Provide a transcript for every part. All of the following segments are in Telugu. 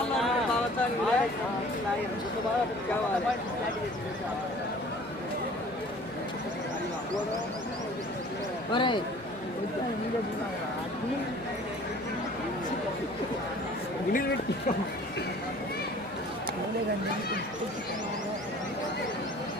అన్న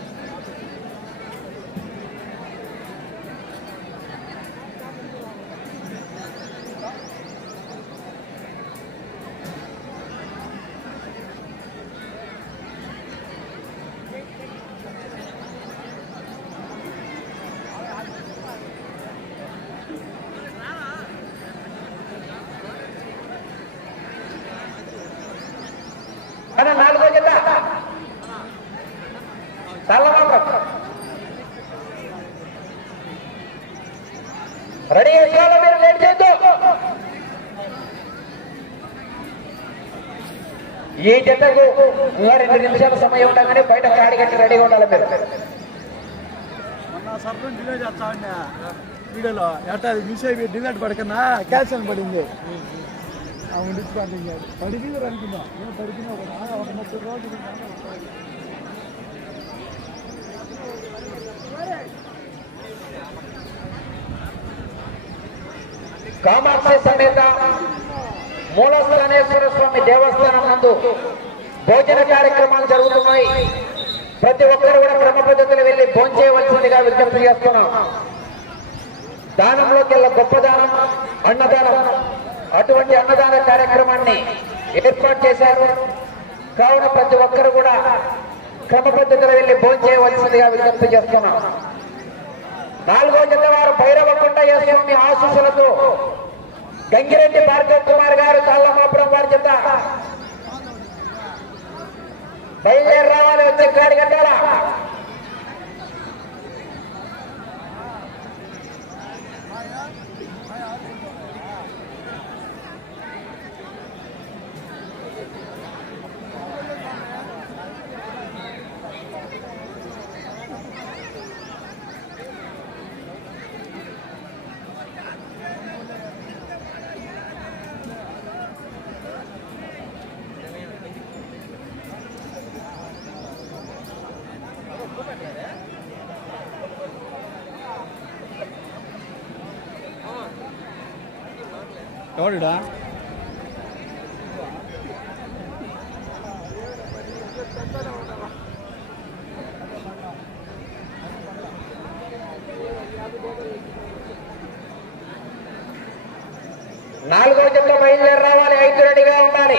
ఈ జతకు ఇంకా రెండు నిమిషాల సమయం ఉండగానే బయట కాడి కట్టి రెడీగా ఉండాలి మీరు. వీడియోలో ఎట్టా మిస్ అయిపోయి డిలేట్ పడకన్నా పడింది. ఆ ఉండిచ్చి పంపించాడు పడిపోయి అనుకున్నా. నేను పడిపోయినా కూడా ఒక ముప్పై రోజులు కామాక్షి సమేత మూలస్థానేశ్వర స్వామి దేవస్థానం నందు భోజన కార్యక్రమాలు జరుగుతున్నాయి. ప్రతి ఒక్కరు కూడా క్రమ పద్ధతిలో వెళ్ళి భోంచేయవలసిందిగా విజ్ఞప్తి చేస్తున్నాం. దానంలోకి వెళ్ళ గొప్ప దానం అన్నదానం. అటువంటి అన్నదాన కార్యక్రమాన్ని ఏర్పాటు చేశారు. కావున ప్రతి ఒక్కరు కూడా క్రమ పద్ధతిలో వెళ్ళి భోంచేయవలసిందిగా విజ్ఞప్తి చేస్తున్నాం. నాలుగో జత వారు భైరవకొండ స్వామి ఆశీస్సులతో గంగిరెడ్డి భార్గవ్ కుమార్ గారు తాళ్ళమాపురం వారి జత బయలుదేరి రావాలి వచ్చే గాడి కట్టాలా ఎవడా నాలుగో జత బయలుదేరి రావాలి. ఐదు రెడీగా ఉండాలి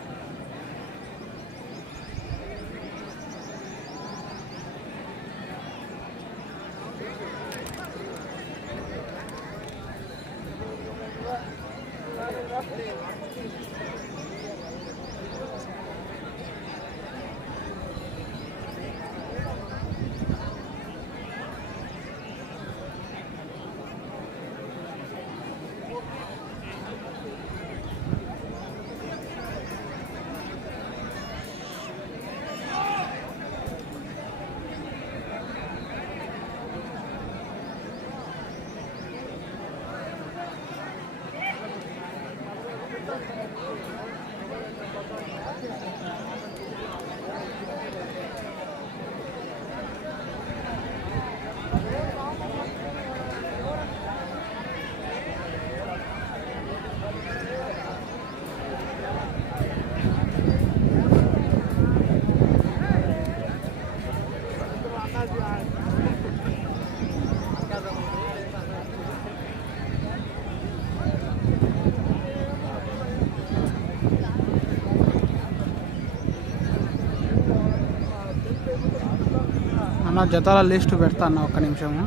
అన్న జతాల లిస్టు పెడతా అన్న ఒక్క నిమిషము.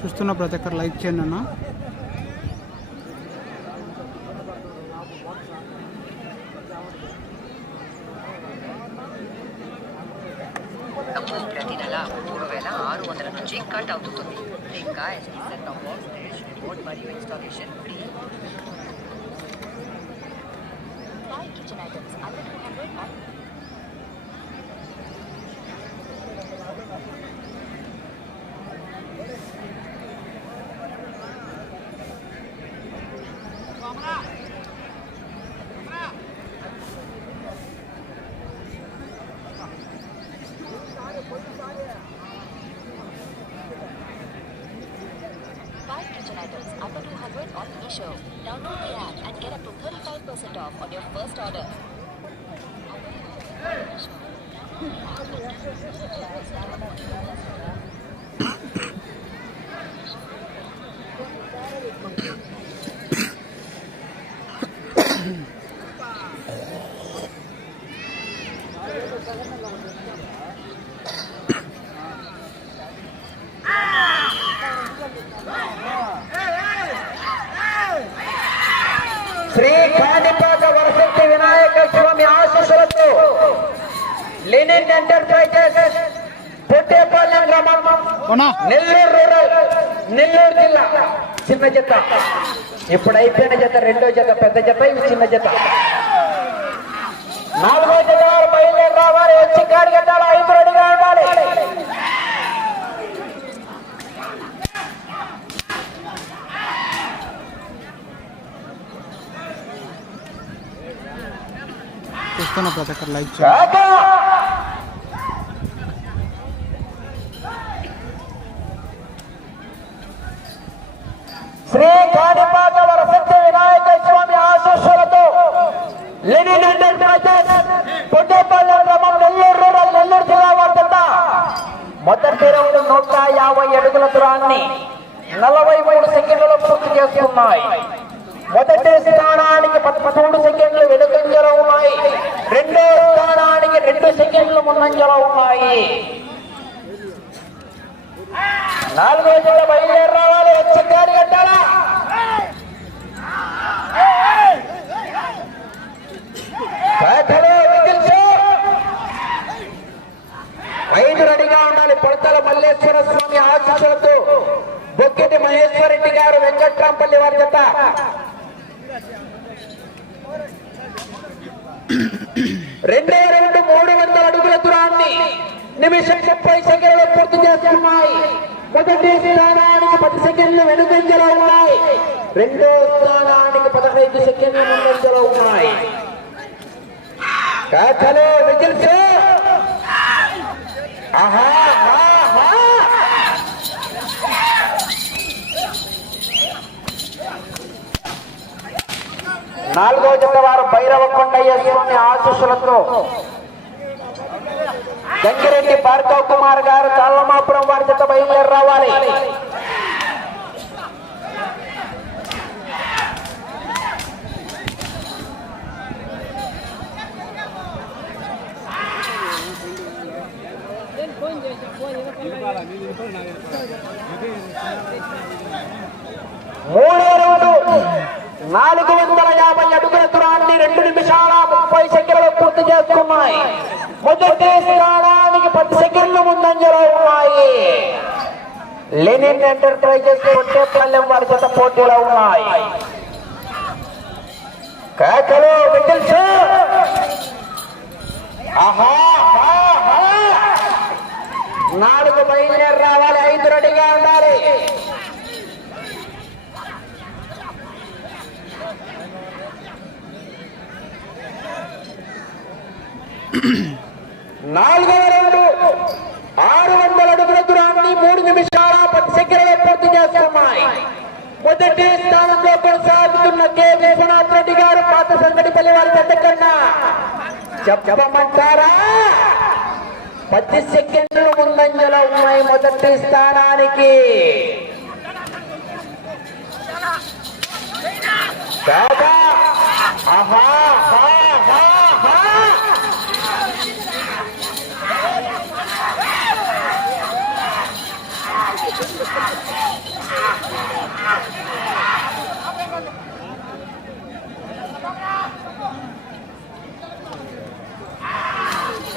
చూస్తున్న ప్రతి ఒక్కరు లైక్ చేయండి అన్న. నెల్లూరు రూరల్ నెల్లూరు జిల్లా. చిన్న జత. ఇప్పుడు అయిపోయిన జత రెండో జత పెద్ద జత ఇవి చిన్న జత. నాలుగో జత వారు బయలుదేరి రావాలి. వచ్చి కట్టాలి ఐదు రెడీగా ఉండాలి. చూస్తున్న ప్రతి ఒక్కరు లైక్ చేయండి కాకా! శ్రీ కాణిపాక వరసత్య వినాయక స్వామి ఆశీస్సులతో లెనిన్ ఎంటర్ప్రైజెస్ పుట్టేపల్లి గ్రామం నెల్లూరు రూరల్ నెల్లూరు జిల్లా వార్త మొదటి రౌండ్ నూట యాభై అడుగుల దూరాన్ని నలభై మూడు సెకండ్లలో పూర్తి చేస్తున్నాయి మొదటి స్థానానికి పదమూడు సెకండ్లు వెనుకంజలో ఉన్నాయి రెండో స్థానానికి రెండు సెకండ్లు ముందంజలో ఉన్నాయి నాలుగో జత బయలుదేరి రావాలి వచ్చి గాడి కట్టాలా పేటలో విజిల్స్. ఐదు రెడీగా ఉండాలి పొడతల మల్లేశ్వర స్వామి ఆశీస్సులతో బొక్కెటి మహేశ్వర రెడ్డి గారు వెంకట్రాంపల్లి వారి జత రెండే రెండు మూడు వందల అడుగుల దూరాన్ని నిమిషం ముప్పై సెకండ్లు పూర్తి చేస్తున్నాయి మొదటి స్థానానికి పది సెకండ్లు వెనుకంజలో ఉన్నాయి రెండో స్థానానికి పదహైదు సెకండ్ల ముందంజలో ఉన్నాయి. కథలో విజిల్స్. ఆహా ఆహా. నాలుగో జత వారు భైరవ కొండయ్య స్వామి ఆశీస్సులతో గంగిరెడ్డి భార్గవ్ కుమార్ గారు తాళ్ళమాపురం వారి జత బయలుదేరి రావాలి మూడు రౌండ్ నాలుగు వందల యాభై అడుగుల దూరాన్ని రెండు నిమిషాల ముప్పై సెకండ్లు పూర్తి చేసుకున్నాయి మొదటి స్థానానికి పది సెకండ్లు ముందంజలో ఉన్నాయి. లెనిన్ ఎంటర్ప్రైజెస్ ఒట్టేపల్లెం వారి చేత పోటీలో ఉన్నాయి. కేకలు ఆహా. నాలుగు బయలుదేరి రావాలి ఐదు రెడీగా ఉండాలి. నాలుగవ రెండు ఆరు వందల అడుగుల దూరాన్ని మూడు నిమిషాల పది సెకండ్లు పూర్తి చేస్తున్నాయి. మొదటి స్థానంలో కొనసాగుతున్న కె. విశ్వనాథ్ రెడ్డి గారు పాత సంగడిపల్లి వారి పెద్ద కన్నా చెప్పమంటారా? పది సెకండ్లు ముందంజలో ఉన్నాయి మొదటి స్థానానికి. కాగా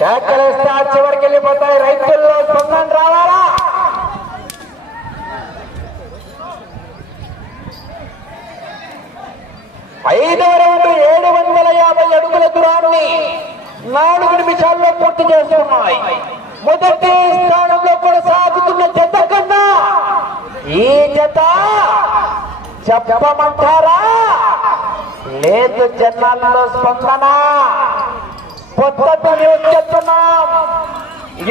ఆహా ఆ చివరికి వెళ్ళిపోతాయి. రైతుల్లో స్పందన రావాలా? ఐదవ రౌండ్ ఏడు వందల యాభై అడుగుల దూరాన్ని నాలుగు నిమిషాల్లో పూర్తి చేస్తున్నాయి. మొదటి స్థానంలో కూడా సాగుతున్న జత కన్నా ఈ జత చెప్పమంటారా? లేదు జనాల్లో స్పందన? కొత్త న్యూస్ చెప్తున్నాం.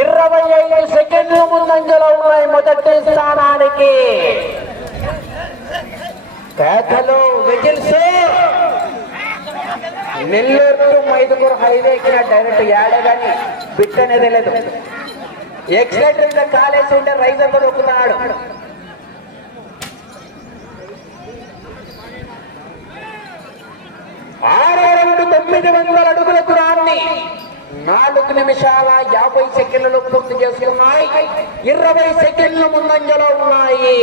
ఇరవై ఐదు సెకండ్లు ముందంజలో ఉన్నాయి మొదటి స్థానానికి. కేకలు విజిల్స్ నెల్లూరు టు హైవే ఎక్కిన డైరెక్ట్ యాడే కానీ బిట్ అనేది లేదు. ఎక్సలెంట్ కాలేజ్ ఉంటే రైజర్ కూడా ఒక్కుతున్నాడు ఆరో రెండు తొమ్మిది వందల అడుగుల దూరాన్ని నాలుగు నిమిషాల యాభై సెకండ్లు పూర్తి చేసుకున్నాయి. ఇరవై సెకండ్ల ముందంజలో ఉన్నాయి.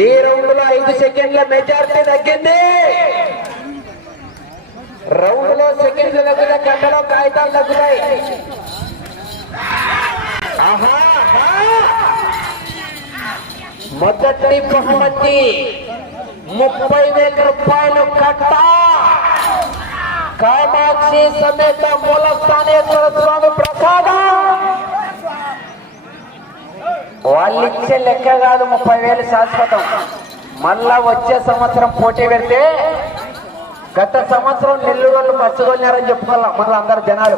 ఈ రౌండ్లో ఐదు సెకండ్ల మెజార్టీ తగ్గింది. రౌండ్లో సెకండ్లు తగ్గిన గంటలో కాగితాలు తగ్గుతాయి. మొదటి బహుమతి ముప్పై వేల రూపాయలు కట్ట. కామాక్షి సమేత మూల స్థానేశ్వర స్వామి ప్రసాదం. వాళ్ళు ఇచ్చే లెక్క కాదు ముప్పై వేలు శాశ్వతం. మళ్ళా వచ్చే సంవత్సరం పోటీ పెడితే గత సంవత్సరం నెల్లూరు వాళ్ళు మర్చిపోయినారని చెప్పుకోవాలి? మళ్ళీ అందరు జనాలు.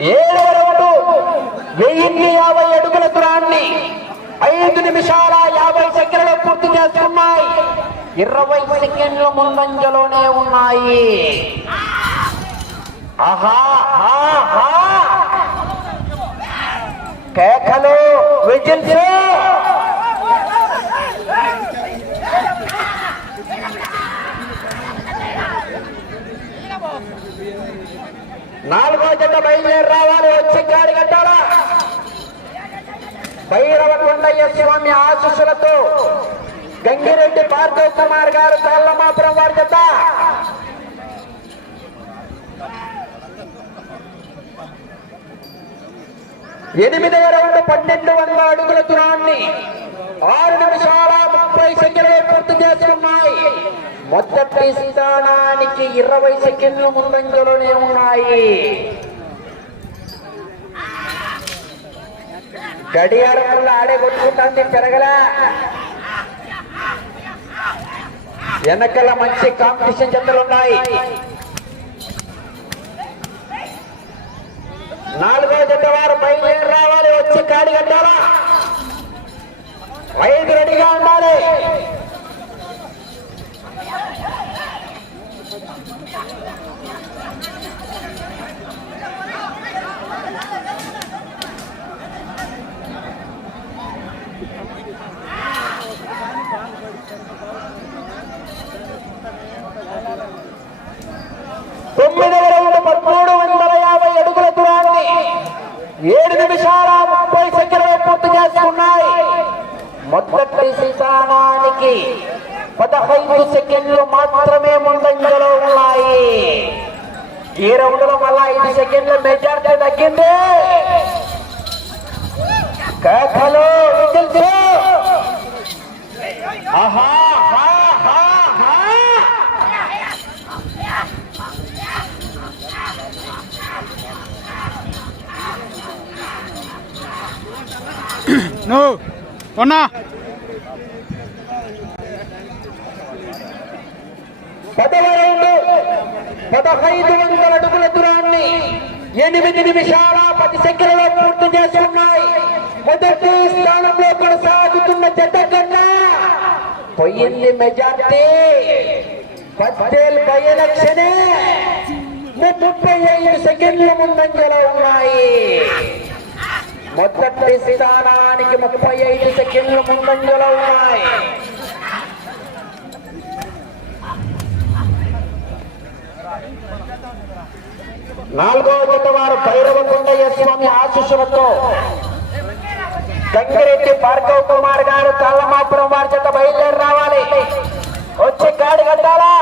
ఏడవ రౌండు వెయ్యిన్ని యాభై అడుగుల దూరాన్ని ఐదు నిమిషాల యాభై సెకండ్లు పూర్తి చేస్తున్నాయి ఇరవై సెకండ్ల ముందంజలోనే ఉన్నాయి. ఆహా ఆహా. కేకలు విజిల్స్. నాలుగో జత బయలుదేరి రావాలి వచ్చి గాడి కట్టాలా భైరవ కొండయ్య స్వామి ఆశీస్సులతో గంగిరెడ్డి భార్గవ్ కుమార్ గారు తాళ్ళమాపురం వారి జత. ఎనిమిదవ రౌండ్ పన్నెండు వందల అడుగుల దూరాన్ని ఆరు నిమిషాల ముప్పై సెకండ్లు పూర్తి చేస్తున్నాయి మొదటి స్థానానికి ఇరవై సెకండ్లు ముందంజలోనే ఉన్నాయి. గడియారం వల్ల ఆడే కొట్టుకుంటుంది పెరగలా వెనకల మంచి కాంపిటీషన్ జతలు ఉన్నాయి. నాలుగో జత వారు బయలుదేరి రావాలి వచ్చి కాడి కట్టాలా? ఐదు రెడీగా ఉండాలి తొమ్మిదవ రౌండ్ పదమూడు వందల యాభై అడుగుల దూరాన్ని ఏడు నిమిషాల ముప్పై సెకండ్లు పూర్తి చేసుకున్నాయి మొదటి స్థానానికి పదహైదు సెకండ్లు మాత్రమే ముందంజలో ఉన్నాయి. ఈ రౌండ్లో మళ్ళా ఐదు సెకండ్ల మెజార్టీ తగ్గింది. కథలో కొన్నా. పదహైదు వందల అడుగుల దూరాన్ని ఎనిమిది నిమిషాల పది సెకండ్లలో పూర్తి చేస్తున్నాయి మొదటి స్థానంలో కొనసాగుతున్న జత కన్నా పోయింది మెజార్టీ. పటేల్ బై ఎలక్షనే ముప్పై ఐదు సెకండ్ల ముందంజలో ఉన్నాయి. మొదటి స్థానానికి ముప్పై ఐదు సెకండ్లు ముందంజలో ఉన్నాయి. నాలుగవ జత వారు భైరవ కొండయ్య స్వామి ఆశీస్సులతో గంగిరెడ్డి భార్గవ్ కుమార్ గారు తల్లమాపురం వారి జత బయలుదేరి రావాలి. వచ్చి గాడి కట్టాలా?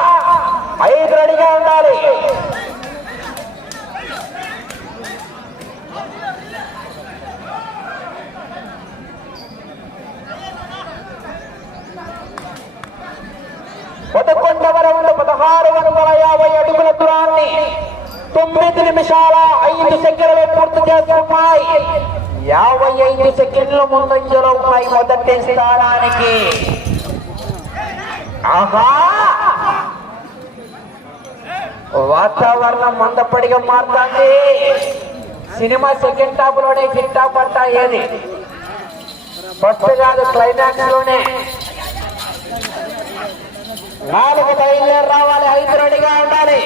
ఐదు రెడీగా ఉండాలి. పదకొండవ రౌండ్ పదహారు వందల యాభై అడుగుల దూరాన్ని తొమ్మిది నిమిషాల ఐదు సెకండ్లు పూర్తి చేస్తున్నాయి యాభై ఐదు సెకండ్ల ముందంజలో ఉన్నాయి మొదటి స్థానానికి. ఆహా! వాతావరణం మందపడిగా మారుతుంది సినిమా సెకండ్ టాప్లోనే హిట్ టాప్ అంటా ఏది ఫస్ట్ కాదు క్లైమాక్స్లోనే. నాలుగు బయలుదేరి రావాలి. ఐదు రెడీగా ఉండాలి.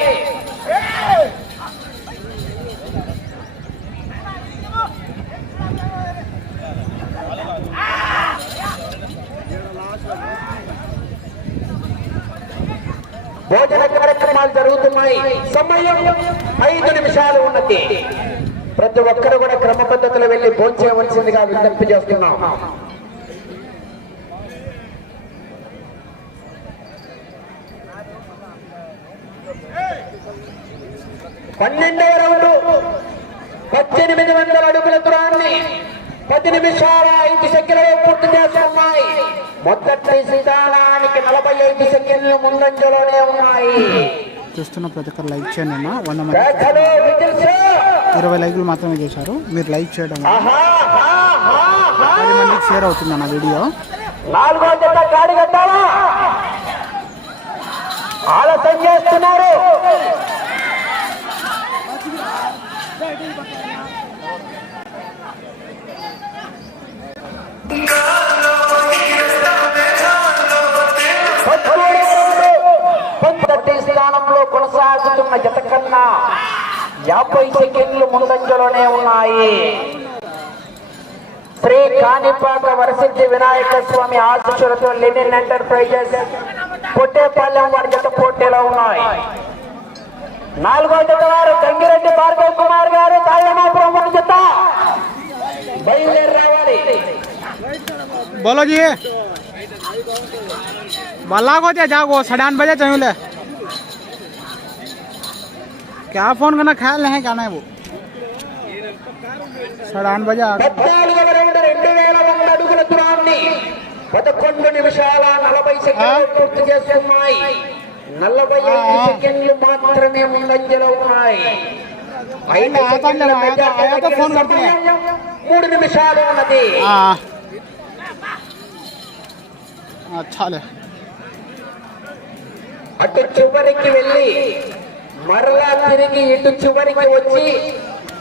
భోజన కార్యక్రమాలు జరుగుతున్నాయి. సమయం ఐదు నిమిషాలు ఉన్నది. ప్రతి ఒక్కరు కూడా క్రమ పద్ధతిలో భోజనం చేయవలసిందిగా విజ్ఞప్తి చేస్తున్నాం. పన్నెండవ రౌండ్. పద్దెనిమిది వందల అడుగుల దూరాన్ని పది నిమిషాల ఐదు సెకండ్లలో పూర్తి చేస్తున్నాయి మొదటి స్థానానికి నలభై ఐదు సెకండ్లు ముందంజలోనే ఉన్నాయి. చూస్తున్న ప్రతి ఒక్కరు లైక్ చేయండి అన్న వంద మంది. ఇరవై లైకులు మాత్రమే చేశారు. మీరు లైక్ చేయడం. పది మందికి షేర్ అవుతుంది అన్న వీడియో. నాలుగో జత గాడి కట్టాలా ఆలస్యం చేస్తున్నారు. స్థానంలో కొనసాగుతున్న జత కన్నా యాభై సెకండ్లు ముందంజలోనే ఉన్నాయి. శ్రీ కాణిపాక వరసిద్ధి వినాయక స్వామి ఆశీస్సులతో లెనిన్ ఎంటర్ప్రైజెస్ పొట్టేపాలెం వారి జత పోటీలో ఉన్నాయి. నాలుగో జత వారు గంగిరెడ్డి భార్గవ్ కుమార్ గారు తాళ్ళమాపురం వారి జత బయలుదేరి రావాలి बोलो जी बल्ला को क्या जागो सडान बजे चाहिए क्या फोन करना ख्याल नहीं क्या नहीं वो सडान बजे आ गए। పద్నాలుగవ రౌండ్ రెండు వేల వంద అడుగుల దూరాన్ని పదకొండు నిమిషాల నలభై సెకండ్లు పూర్తి చేస్తున్నాయి నలభై ఐదు సెకండ్లు మాత్రమే ముందంజలో ఉన్నాయి. మూడు నిమిషాలు ఉన్నది. అటు చివరికి వెళ్ళి మరలా తిరిగి ఇటు చివరికి వచ్చి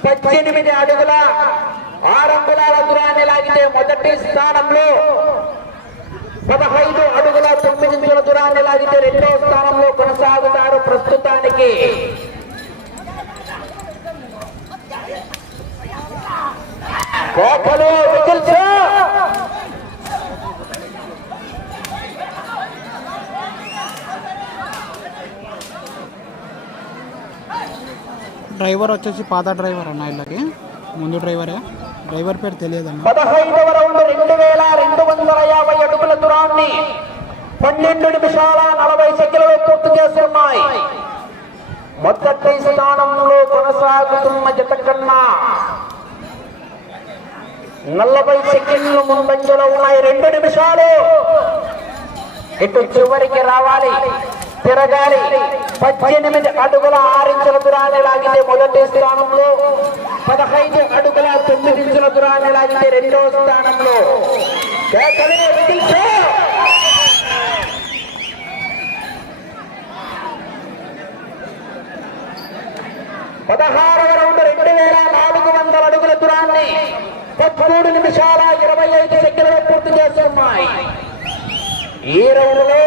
పద్దెనిమిది అడుగుల ఆరంగుల దూరాన్ని లాగితే మొదటి స్థానంలో పదహైదు అడుగుల తొమ్మిది ఇంచుల దూరాన్ని లాగితే రెండో స్థానంలో కొనసాగుతారు ప్రస్తుతానికి. కోకలు డ్రైవర్ వచ్చేసి పాత డ్రైవర్ అన్న వీళ్ళకి ముందు డ్రైవరే. డ్రైవర్ పేరు తెలియదన్న పదహైదవ రౌండ్ రెండు వేల రెండు వందల యాభై అడుగుల దూరాన్ని పన్నెండు నిమిషాల నలభై సెకండ్లు పూర్తి చేస్తున్నాయి. మొదటి స్థానంలో కొనసాగుతున్న జత కన్నా నలభై సెకండ్లు ముందంజలో ఉన్నాయి. రెండు నిమిషాలు ఇటు చివరికి రావాలి. తిరగాలి. పద్దెనిమిది అడుగుల ఆరించుల దూరాన్ని లాగితే మొదటి స్థానంలో. పదహైదు అడుగుల తొమ్మిది ఇంచుల దూరాన్ని లాగితే రెండో స్థానంలో. పదహారవ రౌండ్ రెండు వేల నాలుగు వందల అడుగుల దూరాన్ని పదమూడు నిమిషాల ఇరవై ఐదు సెకండ్లు పూర్తి చేస్తున్నాయి. ఈ రౌండ్లో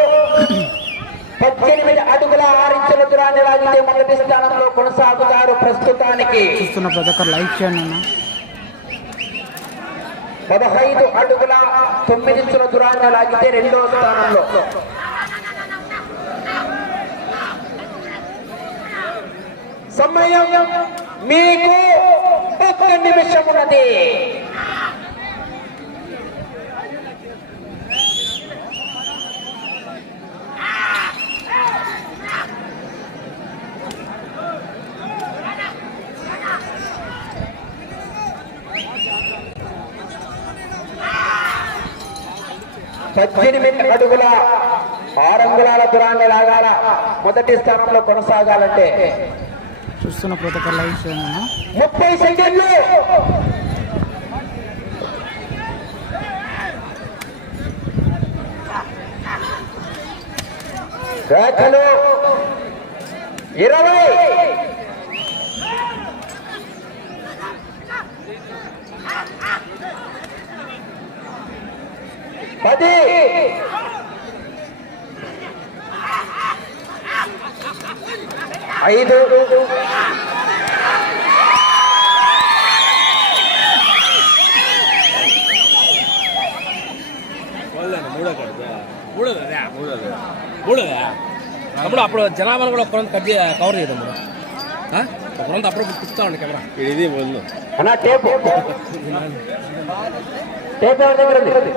పద్దెనిమిది అడుగుల ఆరించుల దూరాన్ని లాగితే మొదటి స్థానంలో కొనసాగుతారు ప్రస్తుతానికి. చూస్తున్న ప్రతి ఒక్కరు లైక్ చేయండి అన్న. పదహైదు అడుగుల తొమ్మిది ఇంచుల దూరాన్ని లాగితే రెండో స్థానంలో. సమయం మీకు ఒక్క నిమిషం ఉన్నది. పద్దెనిమిది అడుగుల ఆరంగుళాల దూరాన్ని లాగాల మొదటి స్థానంలో కొనసాగాలంటే చూస్తున్న ప్రతి అన్న ముప్పై సెకండ్లు! రేఖలు ఇరవై! పది. ఐదు. మూడోదా తమ్ముడు అప్పుడు జనాభాను కూడా ఒక్కరంత కట్ కవర్ ఆ? ఒక్కరంత అప్పుడు పుస్తూ ఉండే కెమెరా. ఇది ముందు. అన్న టేపు. టేప్ ఎవరి దగ్గర ఉంది?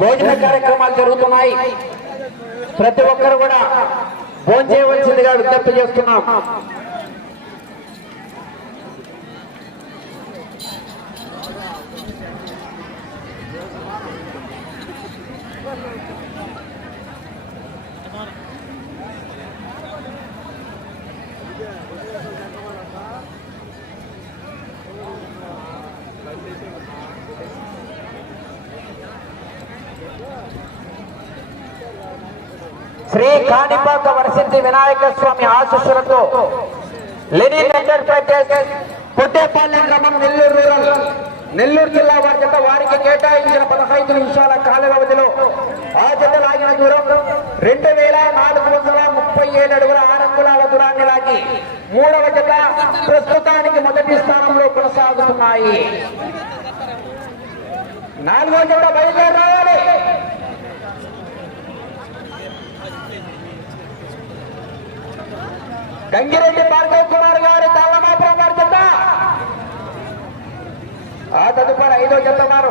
భోజన కార్యక్రమాలు జరుగుతున్నాయి. ప్రతి ఒక్కరు కూడా భోజనం చేయవలసిందిగా విజ్ఞప్తి చేస్తున్నాం. శ్రీ కాణిపాక వరసిద్ధి వినాయక స్వామి ఆశీస్సులతో లెనిన్ ఎంటర్ప్రైజెస్ పుట్టేపాలెం గ్రామం నెల్లూరు రూరల్. నెల్లూరు జిల్లా వారి జత వారికి కేటాయించిన పదహైదు నిమిషాల కాల వ్యవధిలో ఆ జత లాగిన దూరం రెండు వేల నాలుగు వందల ముప్పై ఏడు అడుగుల ఆరంగుళాల దూరాన్ని లాగి మూడవ జత ప్రస్తుతానికి మొదటి స్థానంలో కొనసాగుతున్నాయి. నాలుగో జత బయలుదేరాలి. గంగిరెడ్డి భార్గవ్ కుమార్ గారు తాళమాపురం వారి జత ఆ తదుపరి ఐదో జత వారు